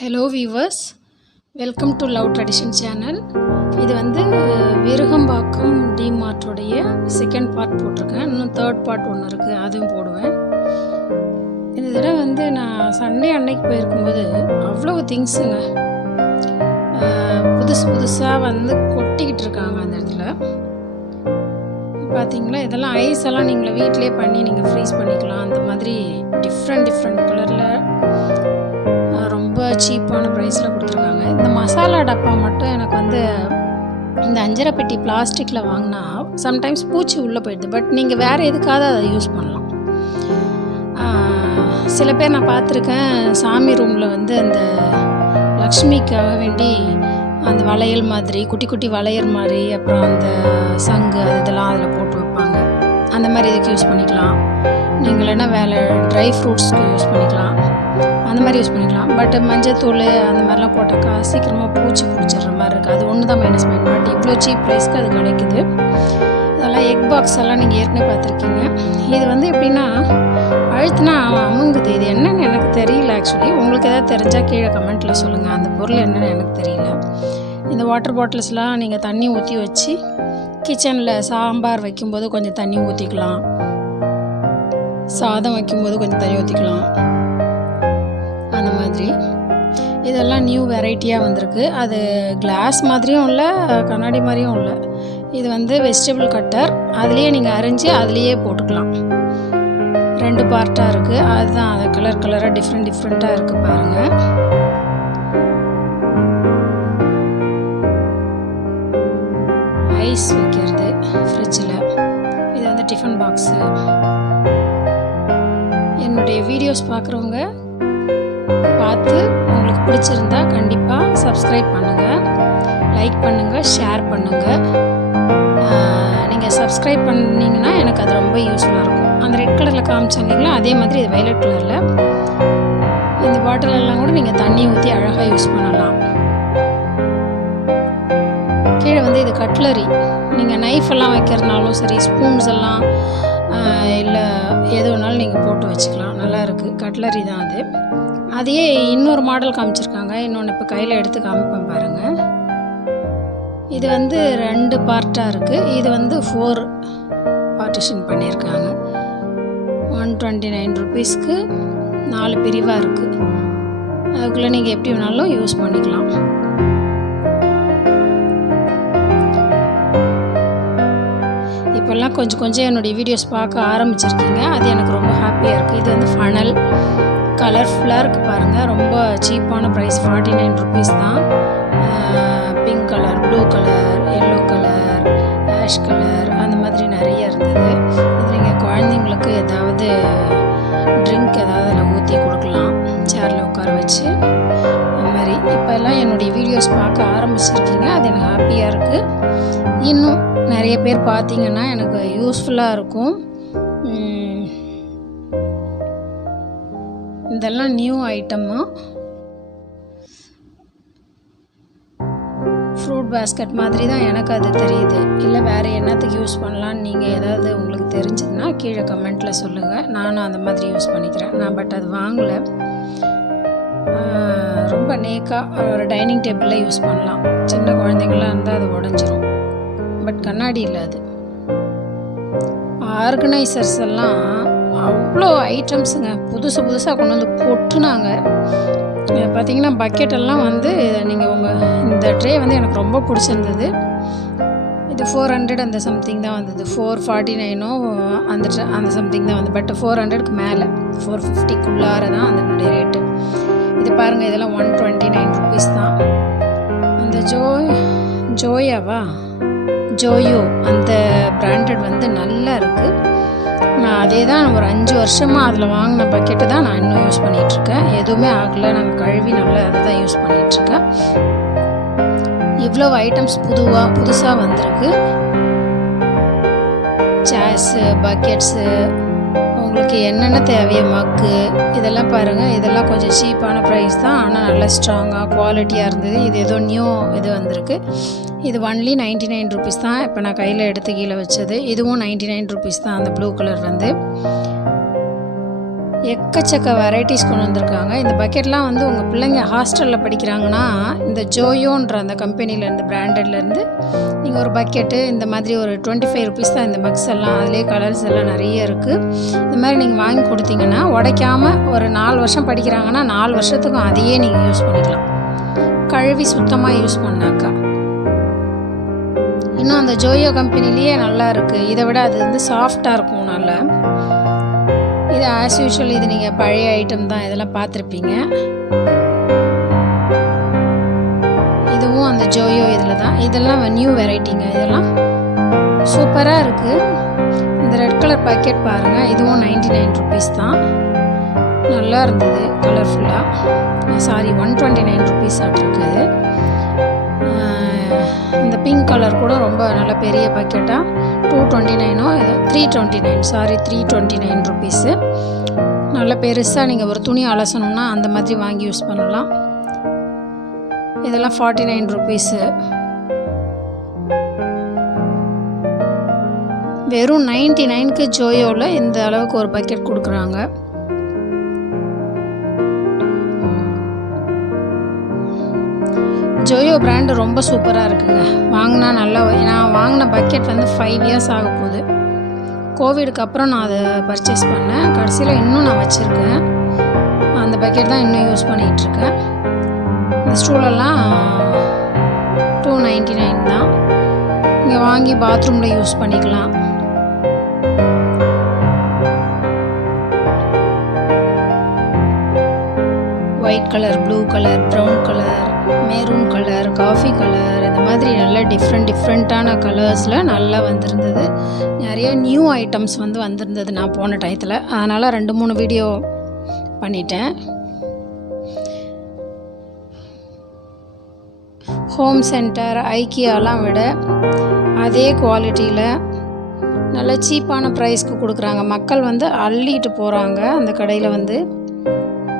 Hello viewers, welcome to love tradition channel. இது வந்து Virugambakkam டிமார்ட்டோடைய second part போட்டிருக்கேன். இன்னும் தேர்ட் பார்ட் ஒன்று இருக்குது, அதுவும் போடுவேன். இந்த தடவை வந்து நான் சண்டே அன்னைக்கு போயிருக்கும்போது அவ்வளோ திங்ஸுங்க புதுசாக வந்து கொட்டிக்கிட்டு இருக்காங்க. அந்த இடத்துல பார்த்தீங்களா, இதெல்லாம் ஐஸ் எல்லாம் நீங்கள் வீட்டிலே பண்ணி நீங்கள் ஃப்ரீஸ் பண்ணிக்கலாம். அந்த மாதிரி டிஃப்ரெண்ட் கலரில் ரொம்ப சீப்பான ப்ரைஸில் கொடுத்துருக்காங்க. இந்த மசாலா டப்பா மட்டும் எனக்கு வந்து இந்த அஞ்சரை பெட்டி பிளாஸ்டிக்கில் வாங்கினா சம்டைம்ஸ் பூச்சி உள்ளே போயிடுது. பட் நீங்கள் வேறு எதுக்காவது அதை யூஸ் பண்ணலாம். சில பேர் நான் பார்த்துருக்கேன், சாமி ரூமில் வந்து அந்த லக்ஷ்மிக்காக வேண்டி அந்த வளையல் மாதிரி குட்டி குட்டி வளையல் மாதிரி, அப்புறம் அந்த சங்கு இதெல்லாம் அதில் போட்டு வைப்பாங்க. அந்த மாதிரி இதுக்கு யூஸ் பண்ணிக்கலாம். நீங்கள் இல்லைன்னா வேலை ட்ரை ஃப்ரூட்ஸ்க்கு யூஸ் பண்ணிக்கலாம், அந்த மாதிரி யூஸ் பண்ணிக்கலாம். பட் மஞ்சத்தூள் அந்த மாதிரிலாம் போட்டாக்கா சீக்கிரமாக பூச்சி பிடிச்சிடுற மாதிரி இருக்குது. அது ஒன்று தான் மைனஸ் பாயிண்ட். பட் இவ்வளோ சீப் ப்ரைஸ்க்கு அது கிடைக்குது. இதெல்லாம் எக் பாக்ஸ் எல்லாம் நீங்கள் ஏற்கனவே பார்த்துருக்கீங்க. இது வந்து எப்படின்னா அழுத்தினா அமுங்குது. இது என்னென்னு எனக்கு தெரியல. ஆக்சுவலி உங்களுக்கு எதாவது தெரிஞ்சால் கீழே கமெண்ட்டில் சொல்லுங்கள். அந்த பொருள் என்னென்னு எனக்கு தெரியல. இந்த வாட்டர் பாட்டில்ஸ்லாம் நீங்கள் தண்ணி ஊற்றி வச்சு கிச்சனில் சாம்பார் வைக்கும்போது கொஞ்சம் தண்ணி ஊற்றிக்கலாம், சாதம் வைக்கும்போது கொஞ்சம் தண்ணி ஊற்றிக்கலாம், அந்த மாதிரி. இதெல்லாம் நியூ வெரைட்டியாக வந்திருக்கு. அது கிளாஸ் மாதிரியும் இல்லை, கண்ணாடி மாதிரியும் இல்லை. இது வந்து வெஜிடபிள் கட்டர். அதுலேயே நீங்கள் அரிஞ்சு அதுலேயே போட்டுக்கலாம். 2 பார்ட்டாக இருக்குது. அதுதான் அது கலராக டிஃப்ரெண்ட்டாக இருக்குது பாருங்கள். ஐஸ் வைக்கிறது ஃப்ரிட்ஜில். இது வந்து டிஃபன் பாக்ஸு. என்னுடைய வீடியோஸ் பார்க்குறவங்க பார்த்து உங்களுக்கு பிடிச்சிருந்தா கண்டிப்பாக சப்ஸ்கிரைப் பண்ணுங்கள், லைக் பண்ணுங்கள், ஷேர் பண்ணுங்கள். நீங்கள் சப்ஸ்கிரைப் பண்ணிங்கன்னா எனக்கு அது ரொம்ப யூஸ்ஃபுல்லாக இருக்கும். அந்த ரெட் கலரில் காமிச்சாங்களா, அதே மாதிரி இது வயலட் கலரில். இந்த பாட்டிலெல்லாம் கூட நீங்கள் தண்ணி ஊற்றி அழகாக யூஸ் பண்ணலாம். கீழே வந்து இது கட்லரி. நீங்கள் நைஃப் எல்லாம் வைக்கிறதுனாலும் சரி, ஸ்பூன்ஸ் எல்லாம் இல்லை எது வேணாலும் நீங்கள் போட்டு வச்சுக்கலாம். நல்லா இருக்குது. கட்லரி தான் அது. அதையே இன்னொரு மாடல் காமிச்சிருக்காங்க. இன்னொன்று இப்போ கையில் எடுத்து காமிப்பேன் பாருங்கள். இது வந்து 2 பார்ட்டாக இருக்குது. இது வந்து 4 பார்ட்டிஷன் பண்ணியிருக்காங்க. 129 rupeesக்கு 4 பிரிவாக இருக்குது. அதுக்குள்ளே நீங்கள் எப்படி வேணாலும் யூஸ் பண்ணிக்கலாம். இப்போல்லாம் கொஞ்சம் என்னுடைய வீடியோஸ் பார்க்க ஆரம்பிச்சிருக்கீங்க. அது எனக்கு ரொம்ப ஹாப்பியாக இருக்குது. இது வந்து ஃபனல் கலர்ஃபுல்லாக இருக்குது பாருங்கள். ரொம்ப சீப்பான ப்ரைஸ், 49 rupees தான். Pink colour, blue colour, yellow colour, ash colour, அந்த மாதிரி நிறைய இருந்தது. இது நீங்கள் குழந்தைங்களுக்கு ஏதாவது ட்ரிங்க் ஏதாவது அதில் ஊற்றி கொடுக்கலாம், சேரில் உட்கார வச்சு. அந்த மாதிரி இப்போ எல்லாம் என்னுடைய வீடியோஸ் பார்க்க ஆரம்பிச்சிருக்கீங்க. அது எனக்கு ஹாப்பியாக இருக்குது. இன்னும் நிறைய பேர் பார்த்தீங்கன்னா எனக்கு யூஸ்ஃபுல்லாக இருக்கும். இதெல்லாம் நியூ ஐட்டமாக ஃப்ரூட் பேஸ்கெட் மாதிரி தான் எனக்கு அது தெரியுது. இல்லை வேறு என்னத்துக்கு யூஸ் பண்ணலான்னு நீங்கள் ஏதாவது உங்களுக்கு தெரிஞ்சதுன்னா கீழே கமெண்ட்டில் சொல்லுங்கள். நானும் அந்த மாதிரி யூஸ் பண்ணிக்கிறேன். நான் பட் அது வாங்கலை. ரொம்ப நேக்காக ஒரு டைனிங் டேபிளில் யூஸ் பண்ணலாம். சின்ன குழந்தைங்களாம் இருந்தால் அது உடஞ்சிரும். பட் கண்ணாடி இல்லை அது. ஆர்கனைசர்ஸ் எல்லாம் அவ்வளோ ஐட்டம்ஸுங்க புதுசாக கொண்டு வந்து கொட்டுனாங்க. பார்த்தீங்கன்னா பக்கெட்டெல்லாம் வந்து நீங்கள் இந்த ட்ரே வந்து எனக்கு ரொம்ப பிடிச்சிருந்தது. இது 400 அந்த சம்திங் தான் வந்தது. 449 அந்த சம்திங் தான் வந்து. பட் 400க்கு மேலே 450க்குள்ளார தான் அதனுடைய ரேட்டு. இது பாருங்கள், இதெல்லாம் 129 rupees தான். அந்த ஜோயோ அந்த பிராண்டட் வந்து நல்லா இருக்குது. நான் அதே தான் ஒரு 5 வருஷமாக அதில் வாங்கின பக்கெட்டு தான் நான் இன்னும் யூஸ் பண்ணிகிட்ருக்கேன். எதுவுமே ஆகலை. நாங்கள் கழுவி நல்லா அதை தான் யூஸ் பண்ணிகிட்ருக்கேன். இவ்வளோ ஐட்டம்ஸ் புதுசாக வந்திருக்கு. சேர்ஸு, பக்கெட்ஸு, உங்களுக்கு என்னென்ன தேவையோ மக்கு, இதெல்லாம் பாருங்கள். இதெல்லாம் கொஞ்சம் சீப்பான ப்ரைஸ் தான், ஆனால் நல்லா ஸ்ட்ராங்காக குவாலிட்டியாக இருந்தது. இது ஏதோ நியூ இது வந்திருக்கு. இது ஒன்லி 99 rupees தான். இப்போ நான் கையில் எடுத்து கீழே வச்சது. இதுவும் 99 rupees தான். அந்த ப்ளூ கலர் வந்து எக்கச்சக்க வெரைட்டிஸ் கொண்டு வந்திருக்காங்க. இந்த பக்கெட்லாம் வந்து உங்கள் பிள்ளைங்க ஹாஸ்டலில் படிக்கிறாங்கன்னா இந்த ஜோயோன்ற அந்த கம்பெனிலேருந்து பிராண்டட்லேருந்து நீங்கள் ஒரு பக்கெட்டு இந்த மாதிரி ஒரு 25 ருபீஸ் தான் இந்த மக்ஸ் எல்லாம். அதிலே கலர்ஸ் எல்லாம் நிறைய இருக்குது. இந்த மாதிரி நீங்கள் வாங்கி கொடுத்தீங்கன்னா உடைக்காமல் ஒரு 4 வருஷம் படிக்கிறாங்கன்னா 4 வருஷத்துக்கும் அதையே நீங்கள் யூஸ் பண்ணிக்கலாம், கழுவி சுத்தமாக யூஸ் பண்ணாக்கா. இன்னும் அந்த ஜோயோ கம்பெனிலேயே நல்லா இருக்குது. இதை விட அது வந்து சாஃப்டாக இருக்கும் நல்லா. இது ஆஸ் யூஷுவல், இது நீங்கள் பழைய ஐட்டம் தான், இதெல்லாம் பார்த்துருப்பீங்க. இதுவும் அந்த ஜோயோ இதில் தான். இதெல்லாம் நியூ வெரைட்டிங்க, இதெல்லாம் சூப்பராக இருக்குது. இந்த ரெட் கலர் பாக்கெட் பாருங்கள், இதுவும் 99 ருபீஸ் தான். நல்லா இருந்தது கலர்ஃபுல்லாக. சாரி 129 ருபீஸ் ஆகிருக்குது. இந்த பிங்க் கலர் கூட ரொம்ப நல்ல பெரிய பாக்கெட்டாக 229 இது 329, சாரி 329 ருபீஸு. நல்ல பெருசாக நீங்கள் ஒரு துணி அலசணும்னா அந்த மாதிரி வாங்கி யூஸ் பண்ணலாம். இதெல்லாம் 49 ருபீஸு. வெறும் 99க்கு ஜோயோவில் இந்த அளவுக்கு ஒரு பக்கெட் கொடுக்குறாங்க. ஜோயோ பிராண்டு ரொம்ப சூப்பராக இருக்குங்க. வாங்கினா நல்லா. நான் வாங்கின பக்கெட் வந்து 5 இயர்ஸ் ஆக போகுது. கோவிடுக்கு அப்புறம் நான் அதை பர்ச்சேஸ் பண்ணேன். கடைசியில் இன்னும் நான் வச்சுருக்கேன். அந்த பக்கெட் தான் இன்னும் யூஸ் பண்ணிகிட்ருக்கேன். இந்த ஸ்டூலெல்லாம் 299 தான். இங்கே வாங்கி பாத்ரூமில் யூஸ் பண்ணிக்கலாம். White colour, blue colour, brown colour, maroon colour, coffee colour, இந்த மாதிரி நல்லா டிஃப்ரெண்ட்டான கலர்ஸில் நல்லா வந்திருந்தது. நிறைய நியூ ஐட்டம்ஸ் வந்து வந்திருந்தது நான் போன டயத்தில். அதனால் 2-3 வீடியோ பண்ணிட்டேன். ஹோம் சென்டர், ஐக்கியாலாம் விட அதே குவாலிட்டியில் நல்ல சீப்பான ப்ரைஸ்க்கு கொடுக்குறாங்க. மக்கள் வந்து அள்ளிட்டு போகிறாங்க. அந்த கடையில் வந்து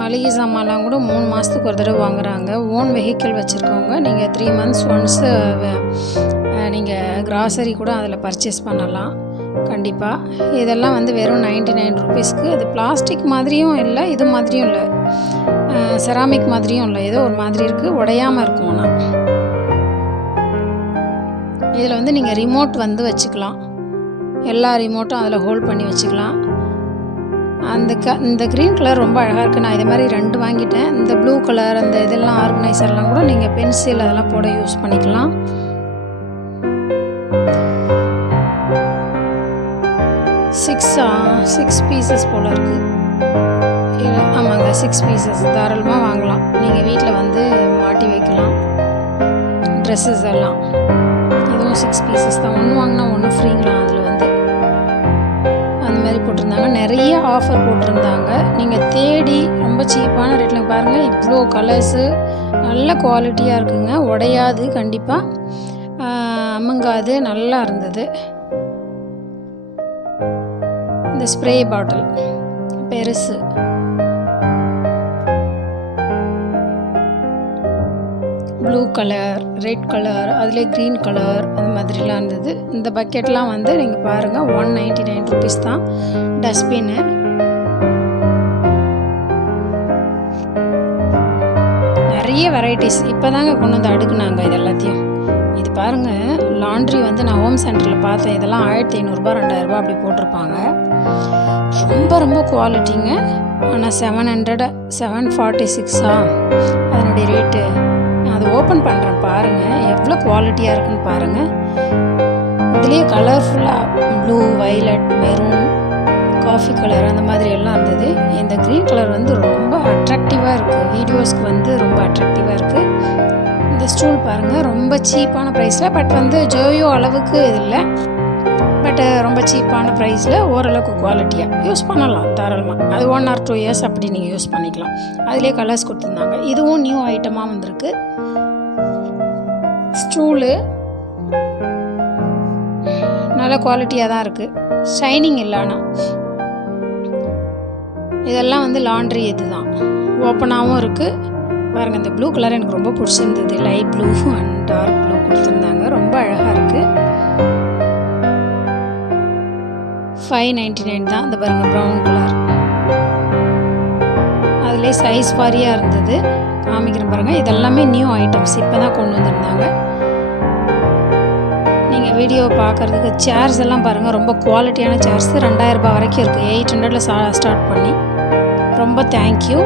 மளிகை சாமான்லாம் கூட 3 மாதத்துக்கு ஒரு தடவை வாங்குகிறாங்க. ஓன் வெஹிக்கிள் வச்சுருக்கவங்க நீங்கள் 3 மந்த்ஸ் ஒன்ஸு நீங்கள் கிராசரி கூட அதில் பர்ச்சேஸ் பண்ணலாம் கண்டிப்பாக. இதெல்லாம் வந்து வெறும் 99 ருபீஸ்க்கு. இது பிளாஸ்டிக் மாதிரியும் இல்லை, இது மாதிரியும் இல்லை, செராமிக் மாதிரியும் இல்லை, ஏதோ ஒரு மாதிரி இருக்குது, உடையாமல் இருக்கும். ஆனால் இதில் வந்து நீங்கள் ரிமோட் வந்து வச்சுக்கலாம். எல்லா ரிமோட்டும் அதில் ஹோல்ட் பண்ணி வச்சுக்கலாம். இந்த க்ரீன் கலர் ரொம்ப அழகாக இருக்குது. நான் இதே மாதிரி 2 வாங்கிட்டேன். இந்த ப்ளூ கலர் அந்த இதெல்லாம் ஆர்கனைசர்லாம் கூட நீங்கள் பென்சில் அதெல்லாம் போட யூஸ் பண்ணிக்கலாம். சிக்ஸ் பீசஸ் போல் இருக்குது. ஆமாங்க, 6 பீசஸ் தாராளமாக வாங்கலாம். நீங்கள் வீட்டில் வந்து மாட்டி வைக்கலாம் ட்ரெஸ்ஸஸ் எல்லாம். இதுவும் 6 பீசஸ் தான். 1 வாங்கினா 1 ஃப்ரீங்களாம். அதில் வந்து அந்த மாதிரி போட்டிருந்தாங்க. நிறைய ஆஃபர் போட்டிருந்தாங்க. நீங்கள் தேடி ரொம்ப சீப்பான ரேட்டில் பாருங்கள். இவ்வளோ கலர்ஸு நல்ல குவாலிட்டியாக இருக்குங்க. உடையாது, கண்டிப்பாக அமுங்காது, நல்லா இருந்தது. இந்த ஸ்ப்ரே பாட்டில் பெருசு ப்ளூ கலர், ரெட் கலர், அதில் க்ரீன் கலர், அந்த மாதிரிலாம் இருந்தது. இந்த பக்கெட்லாம் வந்து நீங்கள் பாருங்கள் 199 ருபீஸ் தான். டஸ்ட்பின்னு நிறைய வெரைட்டிஸ் இப்போ தாங்க கொண்டு வந்து அடுக்குனாங்க இது எல்லாத்தையும். இது பாருங்கள், லாண்ட்ரி வந்து நான் ஹோம் சென்டரில் பார்த்தேன். இதெல்லாம் 1500 2000 அப்படி போட்டிருப்பாங்க. ரொம்ப ரொம்ப குவாலிட்டிங்க. ஆனால் 746 அதனுடைய ரேட்டு. நான் அதை ஓப்பன் பண்ணுறேன் பாருங்கள், எவ்வளோ குவாலிட்டியாக இருக்குன்னு பாருங்கள். இதுலேயே கலர்ஃபுல்லாக blue, violet, maroon, coffee colour அந்த மாதிரி எல்லாம் இருந்தது. இந்த க்ரீன் கலர் வந்து ரொம்ப அட்ராக்டிவாக இருக்குது. வீடியோஸ்க்கு வந்து ரொம்ப அட்ராக்டிவாக இருக்குது. இந்த ஸ்டூல் பாருங்கள், ரொம்ப சீப்பான ப்ரைஸில். பட் வந்து ஜோயோ அளவுக்கு இது இல்லை, பட் ரொம்ப சீப்பான ப்ரைஸில் ஓரளவுக்கு குவாலிட்டியாக யூஸ் பண்ணலாம் தாராளமாக. அது 1 or 2 இயர்ஸ் அப்படி நீங்கள் யூஸ் பண்ணிக்கலாம். அதிலே கலர்ஸ் கொடுத்துருந்தாங்க. இதுவும் நியூ ஐட்டமாக வந்திருக்கு. ஸ்டூலு நல்ல குவாலிட்டியாக தான் இருக்குது, ஷைனிங் இல்லைனா. இதெல்லாம் வந்து லாண்ட்ரி இது தான், ஓப்பனாகவும் இருக்குது. பாருங்கள், இந்த ப்ளூ கலர் எனக்கு ரொம்ப பிடிச்சிருந்தது. Light blue and dark blue கொடுத்துருந்தாங்க. ரொம்ப அழகாக இருக்குது. 599 தான். இந்த பாருங்கள், ப்ரௌன் கலர் அதிலே சைஸ் வாரியாக இருந்தது. காமிக்கிறேன் பாருங்கள். இதெல்லாமே நியூ ஐட்டம்ஸ் இப்போ தான் கொண்டு வந்திருந்தாங்க. நீங்கள் வீடியோ பார்க்குறதுக்கு சேர்ஸ் எல்லாம் பாருங்கள், ரொம்ப குவாலிட்டியான சேர்ஸ். 2000 ரூபாய் வரைக்கும் இருக்குது. 800ல் ஸ்டார்ட் பண்ணி. ரொம்ப தேங்க்யூ.